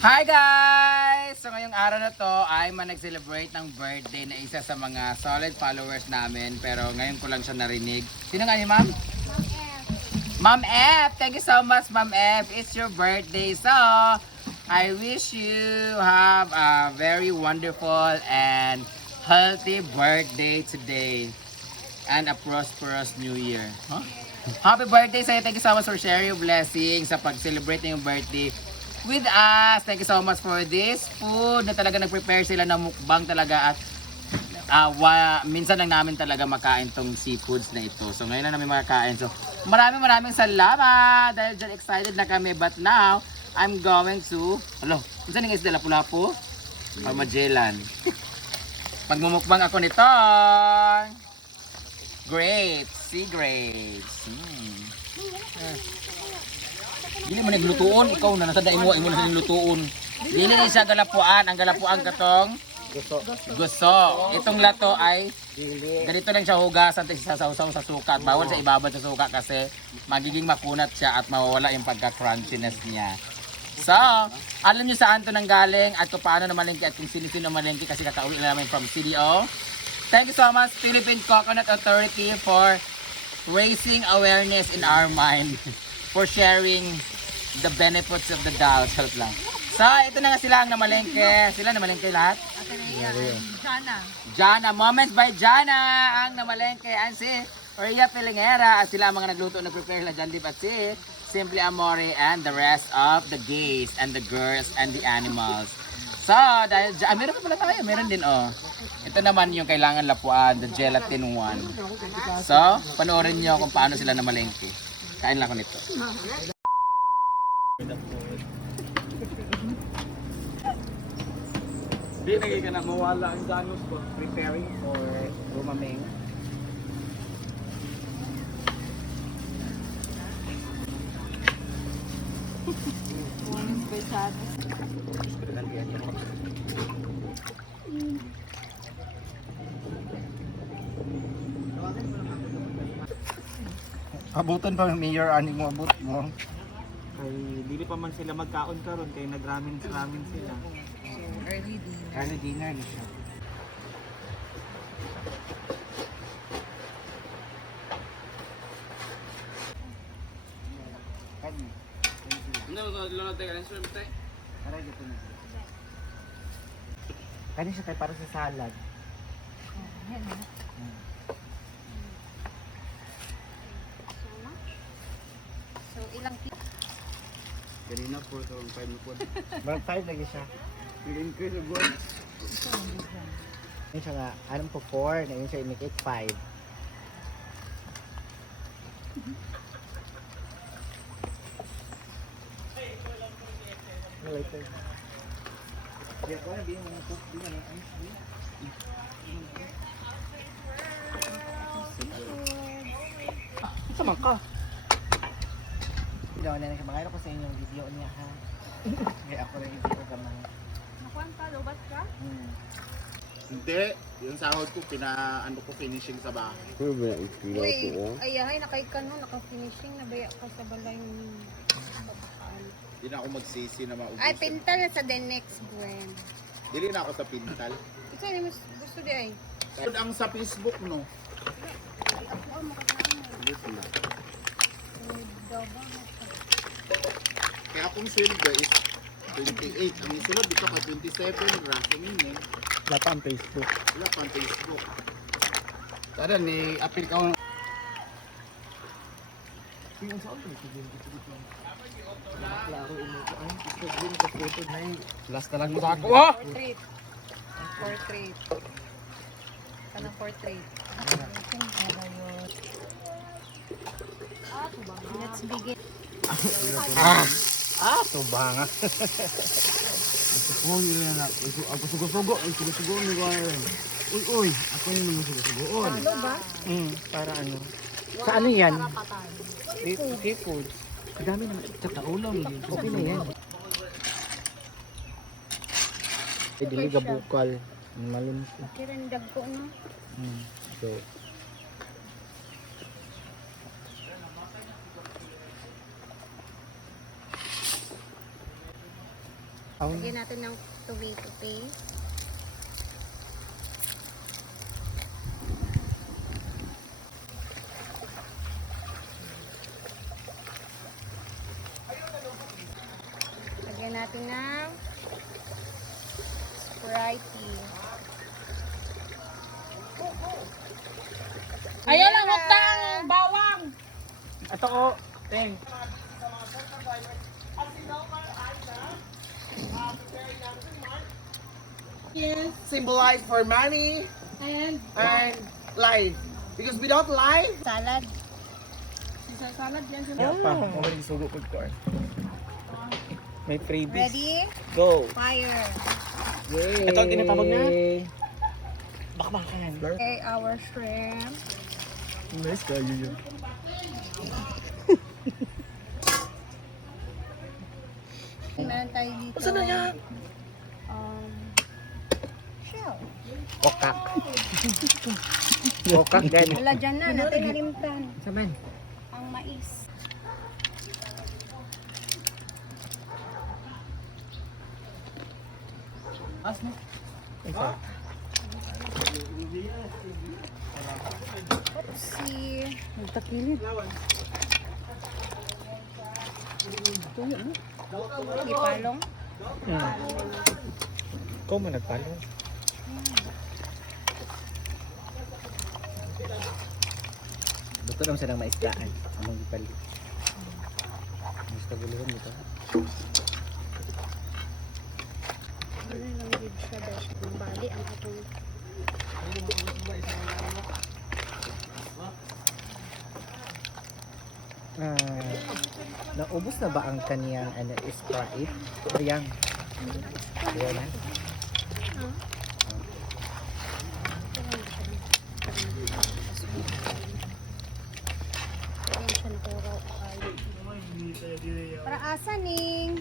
Hi guys! So ngayong araw na to ay nag-celebrate ng birthday na isa sa mga solid followers namin pero ngayon ko lang siya narinig. Sino nga ni Ma'am? Ma'am F! Thank you so much Ma'am F! It's your birthday so I wish you have a very wonderful and healthy birthday today and a prosperous new year. Huh? Happy birthday sa'yo! Thank you so much for sharing your blessings sa pag-celebrate ng birthday with us. Thank you so much for this food na talaga nag-prepare sila ng mukbang talaga at minsan lang namin talaga makain tong seafoods na ito. So ngayon na namin makakain. So maraming salamat dahil dyan excited na kami. But now, I'm going to... Hello, saan nga isda Lapu-Lapu? Magellan. Pagmumukbang ako nito. Grapes. Sea grapes. Dili mo naglutuon, ikaw na nasa daing mo na naglutuon. Dili siya galapuan, ang galapuan katong gusto. Itong lato ay ganito lang siya hugasan tapos sasaw-saw sa suka. At bawal sa ibabad sa suka kasi magiging makunat siya at mawawala yung pagka-crunchiness niya. So, alam niyo saan to nanggaling at kung paano namalengke at kung sino-sino namalengke kasi kakauwi na namin from CDO. Thank you so much Philippine Coconut Authority for raising awareness in our mind. For sharing the benefits of the doubt. Help lang. So, ito na nga sila ang namalengke. Sila namalengke lahat? Jana. Moments by Jana ang namalengke. And si Maria Pilingera. At sila ang mga nagluto, nag-prepare la John Dip at si Simply Amore and the rest of the gays and the girls and the animals. So, dahil meron pa pala tayo. Meron din, oh. Ito naman yung kailangan lapuan, the gelatin one. So, panoorin nyo kung paano sila namalengke. Kain lang ako nito. Di naging ka na mawala ang Janus po. Preparing for Rumameng. Abutan pa yung mayor, ani mo abot mo. Kay dili pa man sila magkaon karon kay nagramin sila. Early dinner ni siya. Kani siya kay para sa salad. So, ilang Kanina po ito ang 5 po. Marag 5 lagi siya. Nag-increase ang buwan. Yun siya nga, alam ko 4, na yun siya i-make it 5. Later. Kaya ko na bilang mga cook, bilang mga ice. Sama ka. Hindi na kumakain ako sa inyong video niya ha. Kaya ako rin hindi ko gamay. nakuhan ka, lobat ka? Hindi. Yung sahod ko, pinaano ko finishing sa bahay. Uy, ayahay, naka-finishing, nabaya ka sa balay yung Hindi na ako magsisi na maubos. Ay, pintal na sa the next Gwen. Dili na ako sa pintal. Ikaw yung mas gusto di ay. Sahod ang sa Facebook, no? Ay, ako ang makakain. Yes na. Uy, daw ba? Kaya akong sweldo is 28. Ang isunod dito ka 27. Rasing yun eh. Wala pa ang Facebook. Wala pang Facebook. Tara ni apil ka. Last na lang mo sa ako. Oh! Portrait. Portrait. Kanang portrait. Let's begin. Tubanga. Uy, yun na. Ako sugo-sugo. Ay, sugo-sugo. Uy, ako yung mga sugo-sugoon. Ano ba? Para ano? Sa ano yan? Karapatan. Seafood. Ang dami naman. Tsaka ulam. Okay na yan. Dili ka bukal. Malunis na. Kirindag ko, no? So, Lagyan natin ng tomato paste. Lagyan natin ng Sprite. Ayan ang utang, bawang. Ito o. Teng. Yes. Symbolize for money And and life. Because without life, Salad. Caesar salad yan sila. Kaya pa. Magaling sugo ko ito. May freebies. Ready? Go. Fire. Ito ang tinatawag na. Bakbakan. Okay, our shrimp. Nice kayo yun. Meron tayo dito. saan na yan? Shell. Kokak. Kokak din. Wala dyan na, natin nalimtan. Saban. Ang mais. Isa. Si Nagtakilid. Ipalong. Ikaw man nagpalo. Buto naman siya ng maistaan. Amang ipali. Gusto guluhan dito. Ano lang yun siya dahil ang bali ang atong Naubos na ba ang kaniyang Sprite? Ayan. Ayan na. Ayan siya nakuraw. Para asa ning?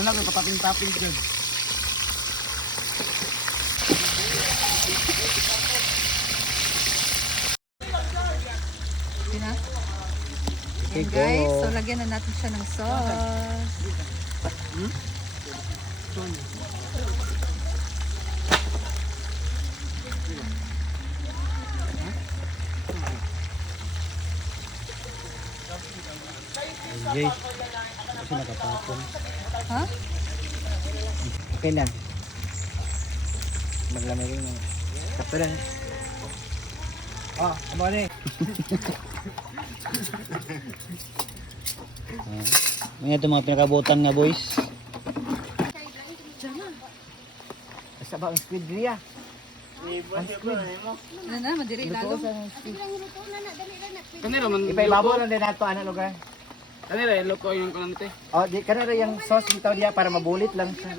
lalagay pa topping dyan. Okay, go. Guys, so lagyan na natin siya ng sauce. Jay. Kasi nakapapon. Ha? Okay na. Maglamay rin mo. Sakto lang. Ano ka na eh? Mga ito mga pinakabutan nga boys. Asa ba ang squid Ria? Ano na, madiri lalo. Kanira man, Ipaibabaw lang din nato ano lugar. kanira, loko yung kanante. Oh, di kanara yung sauce bitaw diya para mabulit lang siya.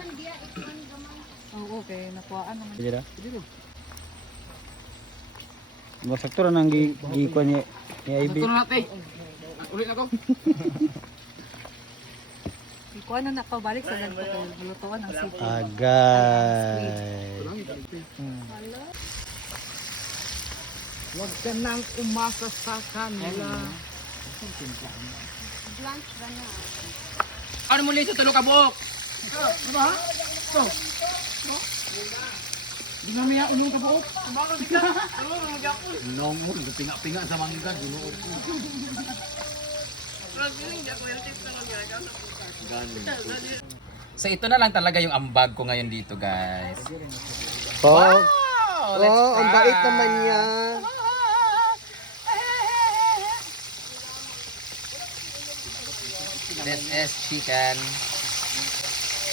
Oo, okay. Nakuhaan naman. Sige ra. Masakto ra nang gikuan ni IB. Ito na natin. Ulit ako. Ikuha na nakabalik sa ganito ko. Lutuan ang seafood. Agay. Huwag ka nang umasa sa kanila. Blanch ba na? Ano mo nito, tulo ka buhok? Diba? Ito. Di na miya, ulong ka buhok. Bakit ka? Ano, magyakol. Nong mo pinga-pinga sa mangga ginuot ko. So ito na lang talaga yung ambag ko ngayon dito, guys. Oh, Wow! Let's ang try. bait naman niya. This is chicken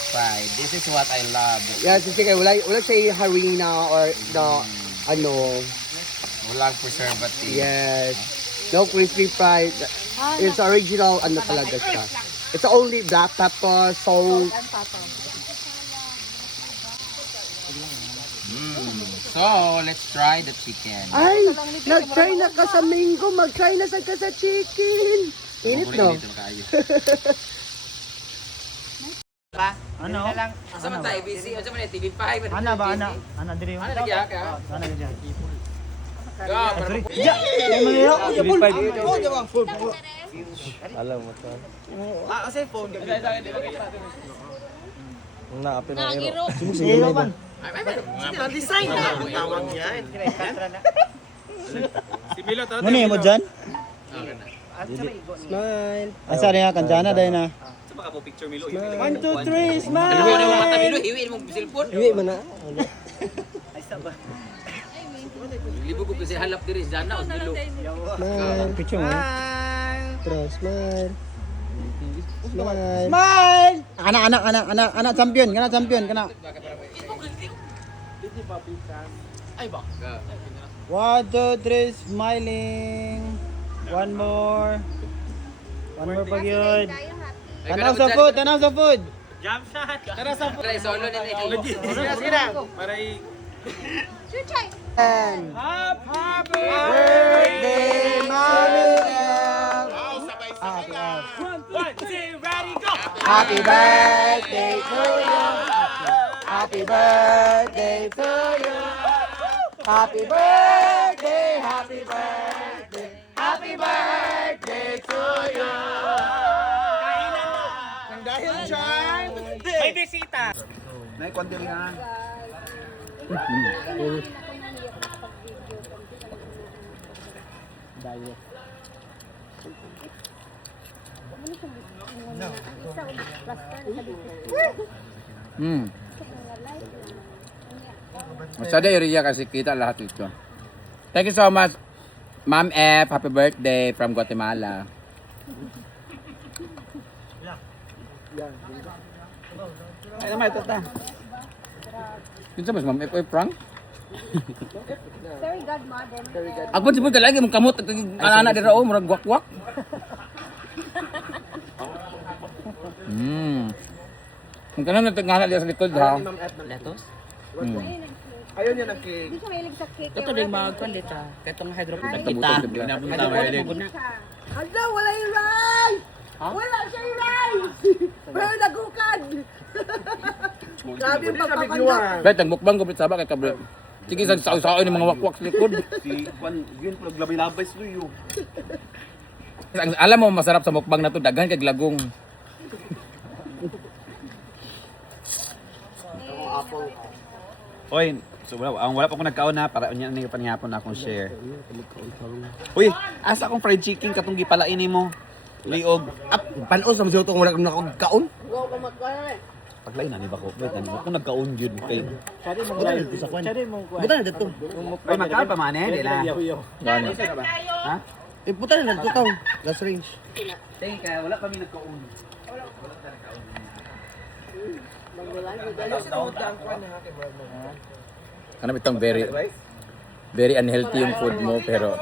fried. This is what I love. Yes, sige, wala siya harina or the, ano, Walang preservative. yes. No crispy fried. It's original, ano talaga siya. It's only black pepper, salt. And pepper. So, let's try the chicken. Ay, nag-try na ka sa mango, mag-try na sa ka sa chicken. Init, no? Paborito kayo. Ano? Asa man tayo busy? Asa man TV5? Ana ba ana? Ana diri. Ano lagi ka? Ana diri. Go, para Alam mo to. Kasi phone gabi. Nangiro. Sige man. Design na tawag yan. Si Milo to. Ano mo dyan? Smile. Asa rin kanjana dahil na. 1 2 3 smile. Hiwi na mo mata Milo, hiwi mo cellphone. Iwi man na. Libo ko kasi halap diri sa dana Milo. Smile. Picture mo. Tara, smile. Smile. Smile! Anak champion, kana champion, kana. Ay ba? 1 2 3 smiling. One more pa gyud. Tanaw sa food, tanaw sa food. Jump shot. Tara sa Try solo ni Nicky. sige na. Para Chuchay. happy Birthday, Mommy L. Happy 1 2 ready go. Happy birthday to you. Happy birthday to you. Happy birthday, happy birthday. Happy birthday to you. Nang dahil dyan, may bisita. May kondil nga. Masyado area kasi kita lahat ito. Thank you so much, Ma'am F. Happy birthday from Guatemala. Ay naman ito ta. Kinsa mas Ma'am F ay prank? Very godmother. Ako si Pulka lagi mong kamot anak dira o murag gwak-gwak. Kung kanang natagana dia sa likod ha. Letos? Ayaw niya ng cake. Hindi siya mahilig sa cake. Ito din magkuan dito. Katong hydroponic kita. Inabunta mo yun. Hala, wala yung rice! Wala siya yung rice! Pero nagukad! Grabe yung pagpapanggap. Bet ang mukbang ko bit saba kay kabro. Sige sa saw-saw ni mga wakwak sa likod. Si Juan, yun paglabay-labay sa luyo. Alam mo masarap sa mukbang na to daghan kay lagong. Oy, so wala pa akong nagkaon na para unya ni panihapon akong share. Uy, asa akong fried chicken katong gipalain nimo. Liog. Panos sa mga wala kang nakakaon? Paglain na ni bako. Wait, ani ako nagkaon gyud kay. Buta na dito sa kwan. Buta na dito. Oy, magkaon pa man eh, di na. Gani. Ha? Eh, buta na dito tao. Last range. Thank ka, wala pa mi nagkaon. Ano itong very unhealthy yung food mo pero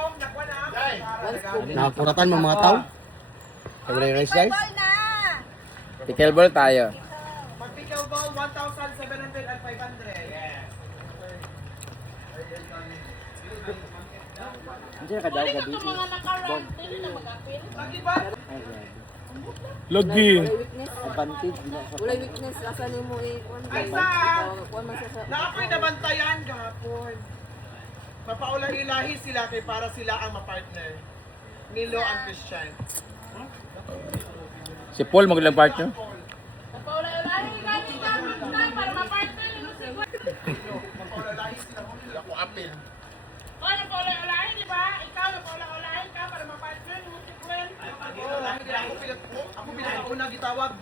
Nakapuratan mo mga tao. Wala yung rice guys. pickleball tayo. Mag-pickleball, 1,700 at 500. Yes. Lagi. Wala weakness. Asa ni mo eh. Naakoy nabantayan gahapon. Mapaulahi-lahi sila kay para sila ang mapartner. Milo and Christian. Si Paul maglang part nyo. Mapaulahi sila mo nila ko apil. Ako pinakauna gitawag.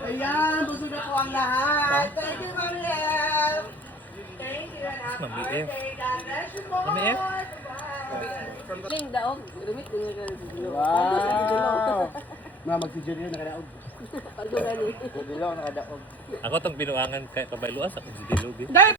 Ayan, busog na po ang lahat. Thank you, Mami L. Thank you, and happy birthday. God bless you more. Ling daog. Rumit din yung Wow. Mga magsijuri na nakadaog. pagdulan ni. Bilo nakadaog. Ako tong binuangan kay kabayluas ako si Dilog.